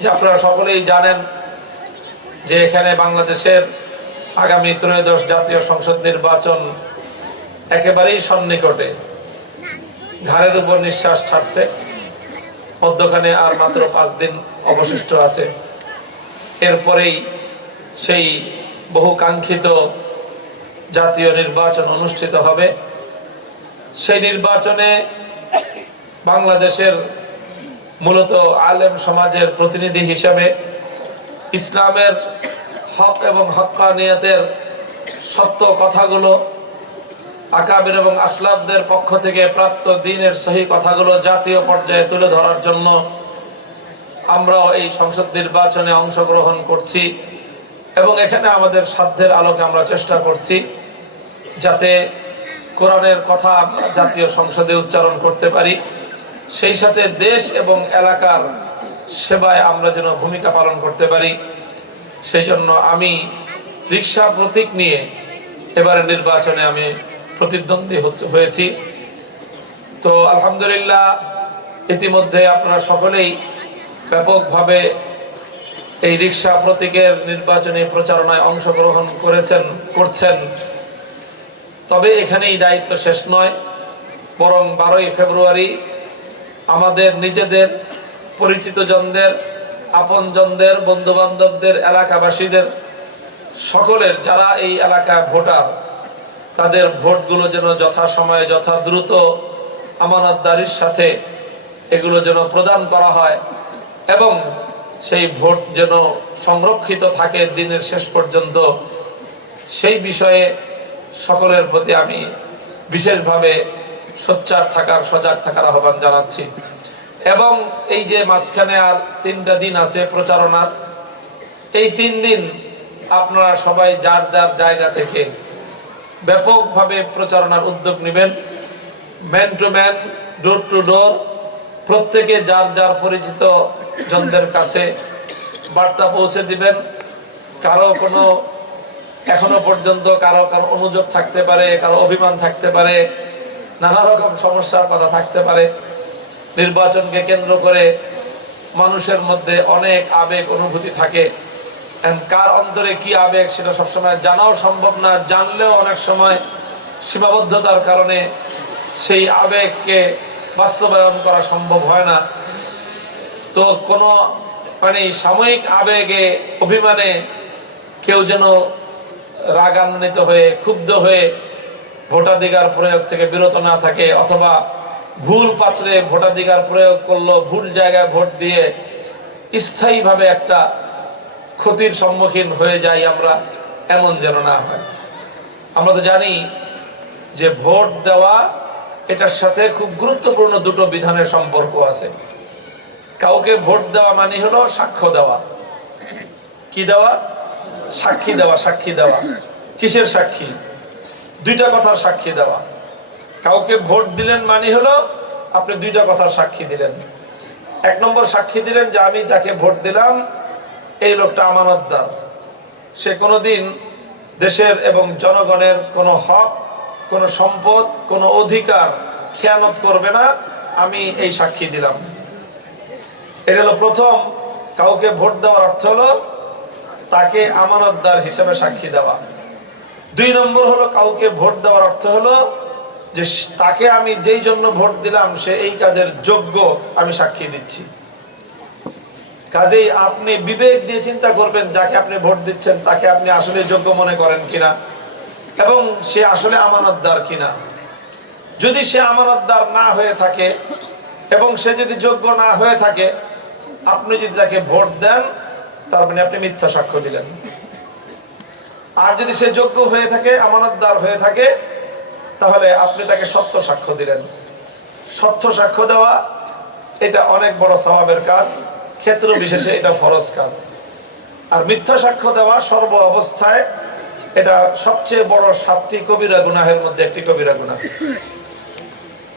যে আপনারা সকলেই জানেন যে এখানে বাংলাদেশের আগামী ত্রয়োদশ জাতীয় সংসদ নির্বাচন একেবারেই সন্নিকটে, ঘাড়ের উপর নিঃশ্বাস ছাড়ছে। মধ্যখানে আর মাত্র 5 দিন অবশিষ্ট আছে। এরপরেই সেই বহু কাঙ্ক্ষিত জাতীয় নির্বাচন অনুষ্ঠিত হবে। সেই নির্বাচনে বাংলাদেশের মূলত আলেম সমাজের প্রতিনিধি হিসেবে ইসলামের হক এবং হক্কানিয়তের সত্য কথাগুলো, আকাবির এবং আসলাফদের পক্ষ থেকে প্রাপ্ত দ্বীনের সহি কথাগুলো জাতীয় পর্যায়ে তুলে ধরার জন্য আমরাও এই সংসদ নির্বাচনে অংশগ্রহণ করছি এবং এখানে আমাদের সাধ্যের আলোকে আমরা চেষ্টা করছি যাতে কোরআনের কথা জাতীয় সংসদে উচ্চারণ করতে পারি, সেই সাথে দেশ এবং এলাকার সেবায় আমরা যেন ভূমিকা পালন করতে পারি। সেই জন্য আমি রিকশা প্রতীক নিয়ে এবারে নির্বাচনে আমি প্রতিদ্বন্দ্বী হয়েছি। তো আলহামদুলিল্লাহ, ইতিমধ্যে আপনারা সকলেই ব্যাপকভাবে এই রিকশা প্রতীকের নির্বাচনী প্রচারণায় অংশগ্রহণ করছেন। তবে এখানেই দায়িত্ব শেষ নয়, বরং 12ই ফেব্রুয়ারি আমাদের নিজেদের পরিচিত জনদের, আপন জনদের, বন্ধু বান্ধবদের, এলাকাবাসীদের সকলের যারা এই এলাকায় ভোটার, তাদের ভোটগুলো যেন যথাসময়ে যথাদ্রুত আমানতদারির সাথে এগুলো যেন প্রদান করা হয় এবং সেই ভোট যেন সংরক্ষিত থাকে দিনের শেষ পর্যন্ত, সেই বিষয়ে সকলের প্রতি আমি বিশেষভাবে সোচ্চার থাকার, সজাগ থাকার আহ্বান জানাচ্ছি। এবং এই যে মাঝখানে আর 3টা দিন আছে প্রচারণার, এই 3 দিন আপনারা সবাই যার যার জায়গা থেকে ব্যাপকভাবে প্রচারণার উদ্যোগ নেবেন। Man to man, door to door, প্রত্যেকে যার যার পরিচিত জনদের কাছে বার্তা পৌঁছে দিবেন। কারো কোনো এখনো পর্যন্ত কারো অনুযোগ থাকতে পারে, কারো অভিমান থাকতে পারে, নানা রকম সমস্যার কথা থাকতে পারে। নির্বাচনকে কেন্দ্র করে মানুষের মধ্যে অনেক আবেগ অনুভূতি থাকে। কার অন্তরে কি আবেগ সেটা সবসময় জানাও সম্ভব না, জানলেও অনেক সময় সীমাবদ্ধতার কারণে সেই আবেগকে বাস্তবায়ন করা সম্ভব হয় না। তো কোনো সাময়িক আবেগে, অভিমানে কেউ যেন রাগান্বিত হয়ে, ক্ষুব্ধ হয়ে ভোটাধিকার প্রয়োগ থেকে বিরত না থাকে, অথবা ভুল পাত্রে ভোটাধিকার প্রয়োগ করলো, ভুল জায়গায় ভোট দিয়ে স্থায়ীভাবে একটা ক্ষতির সম্মুখীন হয়ে যাই আমরা, এমন যেন না হয়। আমরা তো জানি যে ভোট দেওয়া এটার সাথে খুব গুরুত্বপূর্ণ 2টো বিধানের সম্পর্ক আছে। কাউকে ভোট দেওয়া মানে হলো সাক্ষ্য দেওয়া। কি দেওয়া? সাক্ষী দেওয়া। সাক্ষী দেওয়া কিসের সাক্ষী? 2টা কথার সাক্ষী দেওয়া। কাউকে ভোট দিলেন মানে হলো আপনি 2টা কথার সাক্ষী দিলেন। 1 নম্বর সাক্ষী দিলেন যে আমি যাকে ভোট দিলাম এই লোকটা আমানতদার, সে কোনোদিন দেশের এবং জনগণের কোনো হক, কোনো সম্পদ, কোনো অধিকার খেয়ানত করবে না, আমি এই সাক্ষী দিলাম। এটা হলো প্রথম। কাউকে ভোট দেওয়ার অর্থ হলো তাকে আমানতদার হিসেবে সাক্ষী দেওয়া। 2 নম্বর হলো কাউকে ভোট দেওয়ার অর্থ হলো যে তাকে আমি যেই জন্য ভোট দিলাম সে এই কাজের যোগ্য, আমি সাক্ষী দিচ্ছি। কাজেই আপনি বিবেক দিয়ে চিন্তা করবেন যাকে আপনি ভোট দিচ্ছেন তাকে আপনি আসলে যোগ্য মনে করেন কিনা এবং সে আসলে আমানতদার কিনা। যদি সে আমানতদার না হয়ে থাকে এবং সে যদি যোগ্য না হয়ে থাকে, আপনি যদি তাকে ভোট দেন তার মানে আপনি মিথ্যা সাক্ষ্য দিলেন। আর যদি সে যোগ্য হয়ে থাকে, আমানতদার হয়ে থাকে, তাহলে আপনি তাকে সত্য সাক্ষ্য দিলেন। সত্য সাক্ষ্য দেওয়া এটা অনেক বড় সওয়াবের কাজ, ক্ষেত্র বিশেষে এটা ফরজ কাজ। আর মিথ্যা সাক্ষ্য দেওয়া সর্ব অবস্থায় এটা সবচেয়ে বড় 7টি কবিরা গুনাহের মধ্যে একটি কবিরা গুনাহ।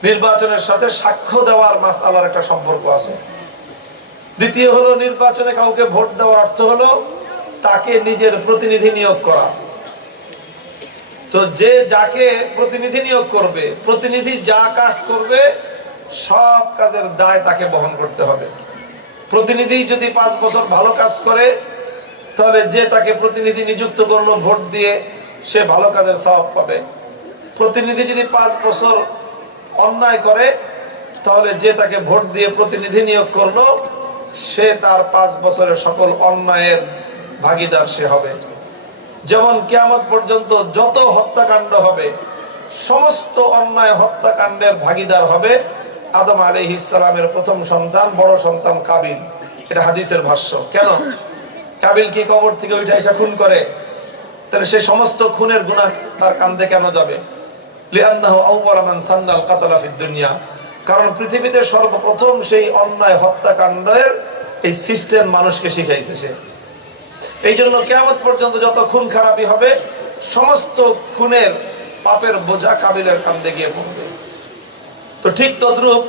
নির্বাচনের সাথে সাক্ষ্য দেওয়ার মাসআলার একটা সম্পর্ক আছে। দ্বিতীয় হলো নির্বাচনে কাউকে ভোট দেওয়ার অর্থ হলো তাকে নিজের প্রতিনিধি নিয়োগ করা। তো যে যাকে প্রতিনিধি নিয়োগ করবে, প্রতিনিধি যা কাজ করবে সব কাজের দায় তাকে বহন করতে হবে। প্রতিনিধি যদি 5 বছর ভালো কাজ করে, তাহলে যে তাকে প্রতিনিধি নিযুক্ত করলো ভোট দিয়ে, সে ভালো কাজের সওয়াব পাবে। প্রতিনিধি যদি 5 বছর অন্যায় করে, তাহলে যে তাকে ভোট দিয়ে প্রতিনিধি নিয়োগ করলো, সে তার 5 বছরের সকল অন্যায়ের ভাগীদার সে হবে। যেমন কিয়ামত পর্যন্ত যত হত্যাকাণ্ড হবে, সমস্ত অন্যায় হত্যাকাণ্ডের ভাগীদার হবে আদম আলাইহিস সালামের প্রথম সন্তান, বড় সন্তান কাবিল। এটা হাদিসের ভাষ্য। কেন? কাবিল কি কবর থেকে উঠে এসে খুন করে? তাহলে সে সমস্ত খুনের গুনাহ তার কাঁধে কেন যাবে? লিআন্নাহু আউওয়ালা মান সান্নাল কাতলা ফিদ দুনিয়া। কারণ পৃথিবীতে সর্বপ্রথম সেই অন্যায় হত্যাকাণ্ডের এই সিস্টেম মানুষকে শিখাইছে সে। এই জন্য কিয়ামত পর্যন্ত যত খুন খারাপি হবে, সমস্ত খুনের পাপের বোঝা কাবিলের কাঁধে গিয়ে পড়বে। তো ঠিক তদ্রূপ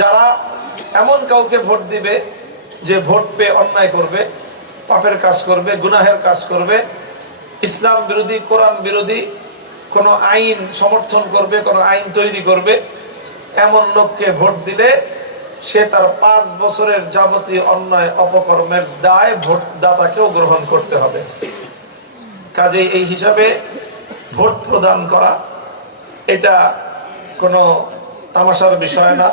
যারা এমন কাউকে ভোট দিবে যে ভোট পেয়ে অন্যায় করবে, পাপের কাজ করবে, গুনাহের কাজ করবে, ইসলাম বিরোধী, কোরআন বিরোধী কোন আইন সমর্থন করবে, কোন আইন তৈরি করবে, এমন লোককে ভোট দিলে সে তার 5 বছরের যাবতীয় অন্যায় অপকর্মের দায় ভোটদাতাকেও গ্রহণ করতে হবে। কাজেই এই হিসাবে ভোট প্রদান করা এটা কোনো তামাশার বিষয় না,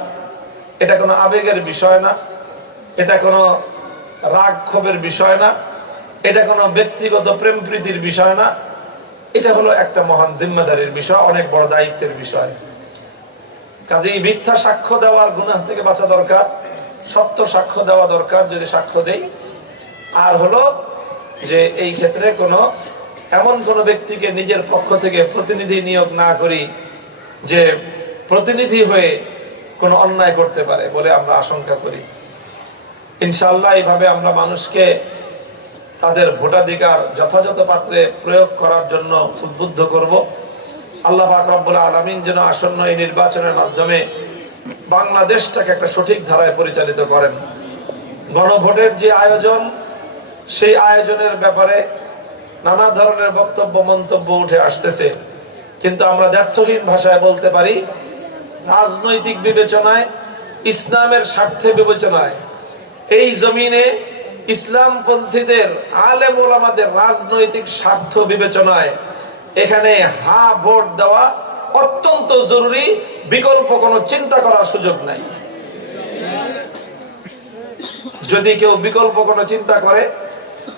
এটা কোনো আবেগের বিষয় না, এটা কোনো রাগ ক্ষোভের বিষয় না, এটা কোনো ব্যক্তিগত প্রেম প্রীতির বিষয় না। এটা হলো একটা মহান জিম্মাদারির বিষয়, অনেক বড় দায়িত্বের বিষয়। কাজেই মিথ্যা সাক্ষ্য দেওয়ার গুনাহ থেকে বাঁচা দরকার, সত্য সাক্ষ্য দেওয়া দরকার যদি সাক্ষ্য দেই। আর হলো যে এই ক্ষেত্রে এমন কোন ব্যক্তিকে নিজের পক্ষ থেকে প্রতিনিধি নিয়োগ না করি যে প্রতিনিধি হয়ে কোন অন্যায় করতে পারে বলে আমরা আশঙ্কা করি। ইনশাআল্লাহ এইভাবে আমরা মানুষকে তাদের ভোটাধিকার যথাযথ পাত্রে প্রয়োগ করার জন্য উদ্বুদ্ধ করব। আল্লাহ পাক রব্বুল আলামিন যেন আসন্ন এই নির্বাচনের মাধ্যমে বাংলাদেশটাকে একটা সঠিক ধারায় পরিচালিত করেন। গণভোটের যে আয়োজন, সেই আয়োজনের ব্যাপারে নানা ধরনের বক্তব্য মন্তব্য উঠে আসতেছে, কিন্তু আমরা দ্ব্যর্থহীন ভাষায় বলতে পারি, রাজনৈতিক বিবেচনায়, ইসলামের স্বার্থে বিবেচনায় এই জমিনে ইসলামপন্থীদের আলেম ওলামাদের রাজনৈতিক স্বার্থ বিবেচনায় এখানে হা ভোট দেওয়া অত্যন্ত জরুরি, বিকল্প কোনো চিন্তা করার সুযোগ নাই। যদি কেউ বিকল্প কোনো চিন্তা করে,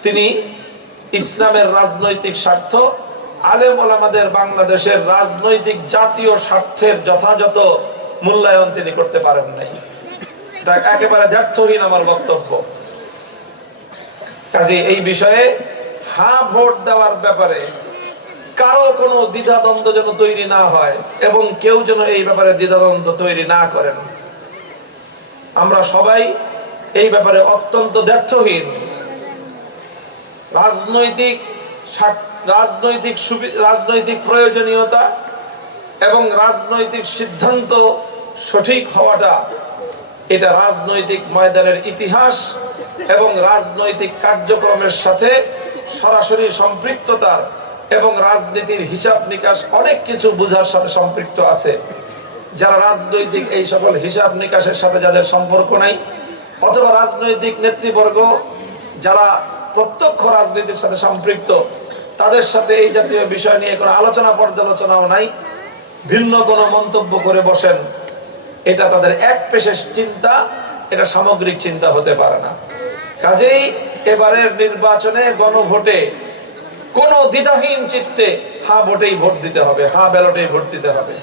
তিনি ইসলামের রাজনৈতিক স্বার্থ, আলেম ওলামাদের বাংলাদেশের রাজনৈতিক জাতীয় স্বার্থের যথাযথ মূল্যায়ন তিনি করতে পারেন নাই। এটা একেবারে দ্ব্যর্থহীন আমার বক্তব্য। কাজে এই বিষয়ে হা ভোট দেওয়ার ব্যাপারে কারো কোনো দ্বিধাদ্বন্দ্ব যেন তৈরি না হয় এবং কেউ যেন এই ব্যাপারে দ্বিধাদ্বন্দ্ব তৈরি না করেন। আমরা সবাই এই ব্যাপারে অত্যন্ত দ্ব্যর্থহীন। রাজনৈতিক প্রয়োজনীয়তা এবং রাজনৈতিক সিদ্ধান্ত সঠিক হওয়াটা এটা রাজনৈতিক ময়দানের ইতিহাস এবং রাজনৈতিক কার্যক্রমের সাথে সরাসরি সম্পৃক্ততার এবং রাজনীতির হিসাব নিকাশ অনেক কিছু বোঝার সাথে সম্পৃক্ত আছে। যারা রাজনৈতিক এই সকল হিসাব নিকাশের সাথে যাদের সম্পর্ক নাই, অথবা রাজনৈতিক নেতৃবর্গ যারা প্রত্যক্ষ রাজনীতির সাথে সম্পৃক্ত, তাদের সাথে এই জাতীয় বিষয় নিয়ে কোনো আলোচনা পর্যালোচনাও নাই, ভিন্ন কোনো মন্তব্য করে বসেন, এটা তাদের এক পেশেষ চিন্তা, এটা সামগ্রিক চিন্তা হতে পারে না। কাজেই এবারের নির্বাচনে গণভোটে কোনো দ্বিধাহীন চিত্তে হা ভোটেই ভোট দিতে হবে, হা ব্যালটেই ভোট দিতে হবে।